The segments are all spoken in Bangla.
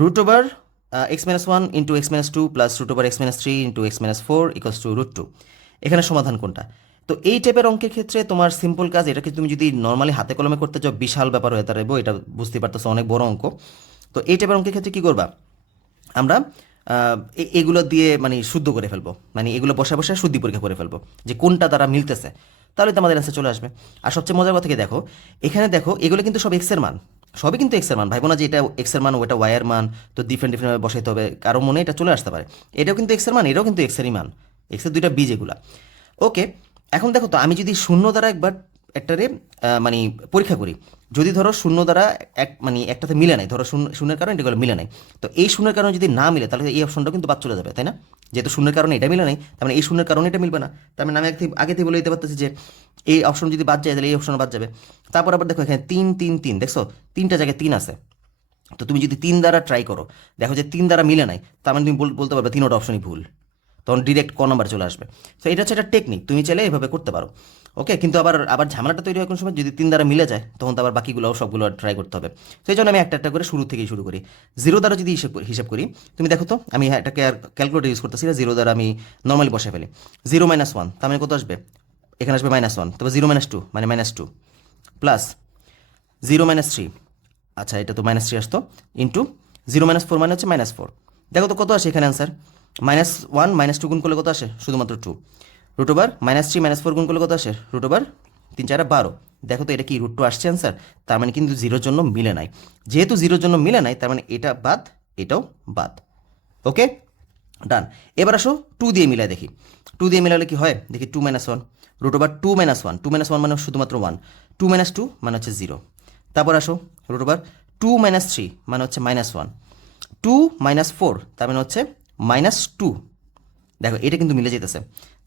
Root over x-1 into x-2 plus root over x-3 into x-4 equals to √2। এখানে সমাধান কোনটা? তো এই টাইপের অঙ্কের ক্ষেত্রে তোমার সিম্পল কাজ, এটাকে তুমি যদি নর্মালি হাতে কলমে করতে চাও বিশাল ব্যাপার হয়ে দাঁড়াবো, এটা বুঝতে পারতেছো, অনেক বড় অঙ্ক। তো এই টাইপের অঙ্কের ক্ষেত্রে কী করবা, আমরা এগুলো দিয়ে মানে শুদ্ধ করে ফেলবো, মানে এগুলো বসে বসে শুদ্ধি পরীক্ষা করে ফেলবো যে কোনটা দ্বারা মিলতেছে, তাহলে তো আমাদের অ্যান্সার চলে আসবে। আর সবচেয়ে মজার কথা কি দেখো, এখানে দেখো এগুলো কিন্তু সব এক্সের মান, সবই কিন্তু এক্সের মান, ভাইবো না যে এটা এক্সের মান ওটা ওয়াইয়ের মান, তো ডিফারেন্ট ডিফারেন্টভাবে বসাইতে হবে, কারো মনে এটা চলে আসতে পারে। এটাও কিন্তু এক্সের মান, এটাও কিন্তু এক্সেরই মান, এক্সের দুইটা বীজ এগুলা। ওকে, এখন দেখো তো আমি যদি শূন্য দ্বারা একবার একটারে মানে পরীক্ষা করি, যদি ধরো শূন্য দ্বারা এক মানে একটাতে মিলে নাই, ধরো শূন্যের কারণে এটাগুলো মিলে নাই, তো এই শূন্যের কারণে যদি না মিলে তাহলে এই অপশনটা কিন্তু বাদ চলে যাবে, তাই না? যেহেতু শূন্যের কারণে এটা মিলে নাই, তার মানে এই শূন্যের কারণে এটা মিলবে না, তার মানে আমি আগে থেকে বলে দিতে পারতেছি যে এই অপশন যদি বাদ যায় তাহলে এই অপশন বাদ যাবে। তারপর আবার দেখো এখানে 3 3 3, দেখছো তিনটা জায়গায় 3 আছে, তো তুমি যদি 3 দ্বারা ট্রাই করো, দেখো যে 3 দ্বারা মিলে নাই, তার মানে তুমি বলতে পারবে তিনোটা অপশনই ভুল, তখন ডিরেক্ট ক নাম্বার চলে আসবে। তো এটা হচ্ছে একটা টেকনিক, তুমি চাইলে এভাবে করতে পারো। ওকে, কিন্তু আবার আবার ঝামেলাটা তৈরি হয় কোন সময়, যদি 3 দ্বারা মিলে যায় তখন তো আবার বাকিগুলো সবগুলো ট্রাই করতে হবে। সেই জন্য আমি একটা একটা করে শুরু থেকেই শুরু করি। জিরো দ্বারা যদি হিসাব করি, তুমি দেখো তো আমি এটাকে আর ক্যালকুলেটর ইউজ করতেছি না, জিরো দ্বারা আমি নর্মালি বসে ফেলি। 0 - 1 তার মানে কত আসবে, এখানে আসবে -1, তবে 0 - 2 মানে -2 প্লাস 0 - 3, আচ্ছা এটা তো -3 আসতো, ইন্টু 0 - 4 মানে হচ্ছে -4। দেখো তো কত আসে এখানে অ্যান্সার, -1 -2 গুণ করলে কত আসে, শুধুমাত্র 2। রুট ওভার -3 -4 গুণ করলে কত আসে, রুট ওভার 3 × 4 = 12। দেখো তো এটা কি √2 আসছে অ্যান্সার, তার মানে কিন্তু জিরোর জন্য মিলে নাই, যেহেতু জিরোর জন্য মিলে নাই তার মানে এটা বাদ, এটাও বাদ। ওকে, ডান। এবার আসো 2 দিয়ে মিলাই দেখি, 2 দিয়ে মিলালে কি হয় দেখি, 2 - 1 রুট ওভার 2 - 1, 2 - 1 মানে শুধুমাত্র 1, 2 - 2 মানে হচ্ছে 0। তারপর আসো রুট ওভার 2 - 3 মানে হচ্ছে -1, 2 - 4 তার মানে হচ্ছে -2। দেখো এটা কিন্তু মিলে যেতেছে,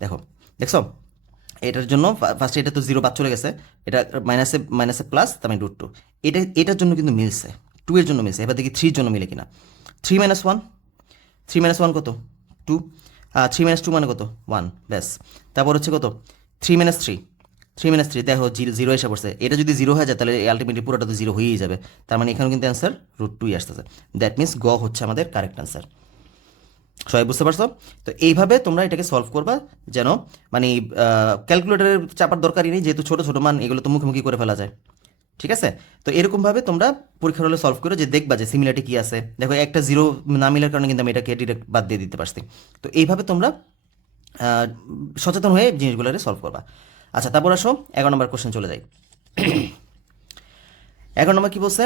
দেখো দেখছো, এটার জন্য ফার্স্টে এটা তো 0 বাদ চলে গেছে, এটা মাইনাসে মাইনাসে প্লাস, তার মানে √2। এটার জন্য কিন্তু মিলছে, 2 এর জন্য মিলছে। এবার দেখি 3 এর জন্য মিলে কিনা, 3 - 1, 3 - 1 কত, 2, 3 - 2 মানে কত, 1, ব্যাস। তারপর হচ্ছে কত, 3 - 3, 3 - 3 দেখো জিরো এসে পড়ছে, এটা যদি জিরো হয়ে যায় তাহলে আলটিমেটলি পুরোটা তো জিরো হয়েই যাবে, তার মানে এখানেও কিন্তু অ্যান্সার √2ই আসতেছে। দ্যাট মিনস গ হচ্ছে আমাদের কারেক্ট অ্যান্সার। সবাই বুঝতে পারছো? তো এইভাবে তোমরা এটাকে সলভ করবা, যেন মানে ক্যালকুলেটরের চাপার দরকারই নেই, যেহেতু ছোটো ছোটো মান এগুলো তো মুখোমুখি করে ফেলা যায়। ঠিক আছে, তো এরকমভাবে তোমরা পরীক্ষার হলে সলভ করো, যে দেখবা যে সিমিলারিটি কী আছে। দেখো একটা জিরো না মিলার কারণে কিন্তু আমি এটাকে ডিরেক্ট বাদ দিয়ে দিতে পারছি। তো এইভাবে তোমরা আহ, সচেতন হয়ে জিনিসগুলো সলভ করবা। আচ্ছা, তারপর আসো 11 নম্বর কোশ্চেন চলে যাই। 11 নম্বর কি বলছে,